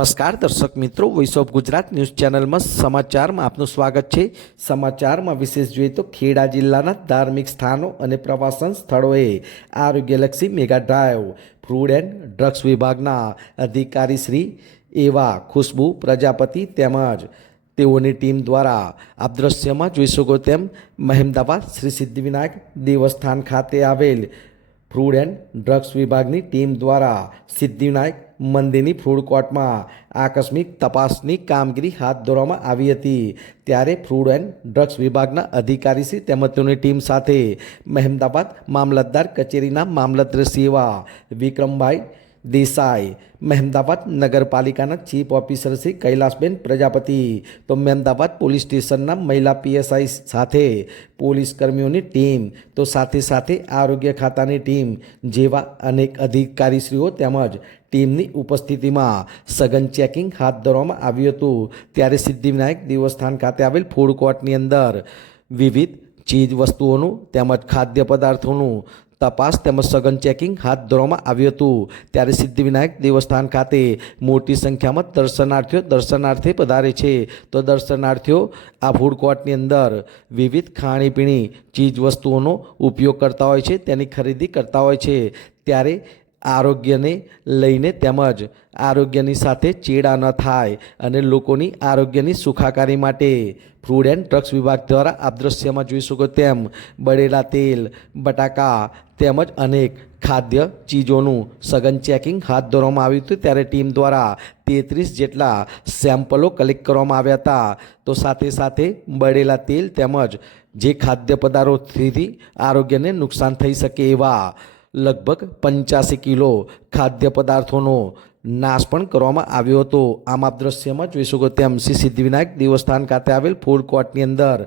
નમસ્કાર, દર્શક મિત્રો વોઇસ ઓફ ગુજરાત ન્યૂઝ ચેનલમાં સમાચારમાં આપનું સ્વાગત છે. સમાચારમાં વિશેષ જોઈએ તો ખેડા જિલ્લાના ધાર્મિક સ્થાનો અને પ્રવાસન સ્થળોએ આરોગ્યલક્ષી mega drive, food and drugs વિભાગના અધિકારી શ્રી એવા ખુશ્બુ, પ્રજાપતિ તેમજ તેઓની ટીમ દ્વારા આપ દ્રશ્યમાં જોઈ શકો તેમ મહેમદાબાદ શ્રી સિદ્ધિવિનાયક દેવસ્થાન ખાતે આવેલ ફૂડ એન્ડ ડ્રગ્સ વિભાગની ટીમ દ્વારા સિદ્ધિવિનાયક મંદિરની ફૂડ કોર્ટમાં આકસ્મિક તપાસની કામગીરી હાથ ધરવામાં આવી હતી. ત્યારે ફૂડ એન્ડ ડ્રગ્સ વિભાગના અધિકારીશ્રી તેમજ તેની ટીમ સાથે મહેમદાબાદ મામલતદાર કચેરીના મામલતદાર સેવા વિક્રમભાઈ દેસાઈ મહેમદાબાદ નગરપાલિકાના ચીફ ઓફિસર શ્રી કૈલાસબેન પ્રજાપતિ, તો મહેમદાબાદ પોલીસ સ્ટેશનના મહિલા પીએસઆઈ સાથે પોલીસ કર્મીઓની ટીમ, તો સાથે સાથે આરોગ્ય ખાતાની ટીમ જેવા અનેક અધિકારીશ્રીઓ તેમજ ટીમની ઉપસ્થિતિમાં સઘન ચેકિંગ હાથ ધરવામાં આવ્યું હતું. ત્યારે સિદ્ધિવિનાયક દેવસ્થાન ખાતે આવેલ ફૂડ કોર્ટની અંદર વિવિધ ચીજ વસ્તુઓનું તેમજ ખાદ્ય પદાર્થોનું તપાસ તેમજ સઘન ચેકિંગ હાથ ધરવામાં આવ્યું હતું. ત્યારે સિદ્ધિવિનાયક દેવસ્થાન ખાતે મોટી સંખ્યામાં દર્શનાર્થીઓ દર્શનાર્થે પધારે છે. તો દર્શનાર્થીઓ, આ ફૂડ કોર્ટની અંદર વિવિધ ખાણીપીણી ચીજ વસ્તુઓનો ઉપયોગ કરતા હોય છે, તેની ખરીદી કરતા હોય છે. ત્યારે આરોગ્યને લઈને તેમજ આરોગ્યની સાથે ચેડા ન થાય અને લોકોની આરોગ્યની સુખાકારી માટે ફૂડ એન્ડ ડ્રગ્સ વિભાગ દ્વારા આપ દ્રશ્યમાં જોઈ શકો તેમ બળેલા તેલ, બટાકા તેમજ અનેક ખાદ્ય ચીજોનું સઘન ચેકિંગ હાથ ધરવામાં આવ્યું હતું. ત્યારે ટીમ દ્વારા તેત્રીસ જેટલા સેમ્પલો કલેક્ટ કરવામાં આવ્યા હતા. તો સાથે સાથે બળેલા તેલ તેમજ જે ખાદ્ય પદાર્થોથી આરોગ્યને નુકસાન થઈ શકે એવા લગભગ પંચ્યાસી કિલો ખાદ્ય પદાર્થોનો નાશ પણ કરવામાં આવ્યો હતો. આમ આપ દ્રશ્યમાં જોઈ શકો તેમ શ્રી સિદ્ધિવિનાયક દેવસ્થાન ખાતે આવેલ ફૂડ કોર્ટની અંદર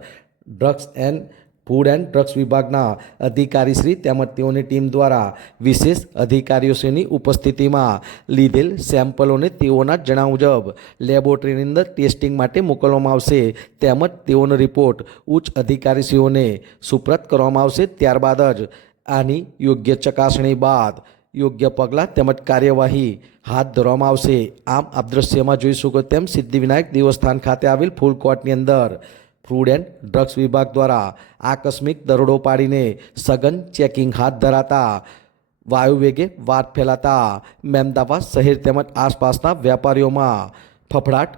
drugs and food and drugs વિભાગના અધિકારીશ્રી તેમજ તેઓની ટીમ દ્વારા વિશેષ અધિકારીઓશ્રીની ઉપસ્થિતિમાં લીધેલ સેમ્પલોને તેઓના જણાવ મુજબ લેબોરેટરીની અંદર ટેસ્ટિંગ માટે મોકલવામાં આવશે તેમજ તેઓનો રિપોર્ટ ઉચ્ચ અધિકારીશ્રીઓને સુપ્રત કરવામાં આવશે. ત્યારબાદ જ આની યોગ્ય ચકાસણી બાદ યોગ્ય પગલાં તેમજ કાર્યવાહી હાથ ધરવામાં આવશે. આમ આપ દ્રશ્યમાં જોઈ શકો તેમ સિદ્ધિવિનાયક દેવસ્થાન ખાતે આવેલ ફૂડ કોર્ટની અંદર ફૂડ એન્ડ ડ્રગ્સ વિભાગ દ્વારા આકસ્મિક દરોડો પાડીને સઘન ચેકિંગ હાથ ધરાતા વાયુવેગે વાત ફેલાતા મહેમદાબાદ શહેર તેમજ આસપાસના વેપારીઓમાં ફફડાટ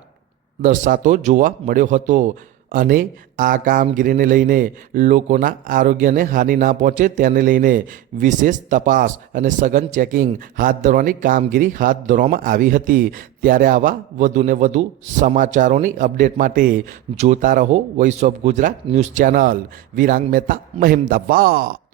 દર્શાતો જોવા મળ્યો હતો. અને આ કામગીરીને લઈને લોકોના આરોગ્યને હાનિ ના પહોંચે તેને લઈને વિશેષ તપાસ અને સઘન ચેકિંગ હાથ ધરવાની કામગીરી હાથ ધરવામાં આવી હતી. ત્યારે આવા વધુને વધુ સમાચારોની અપડેટ માટે જોતા રહો voice of Gujarat news channel Virang Mehta, Mehmedabad.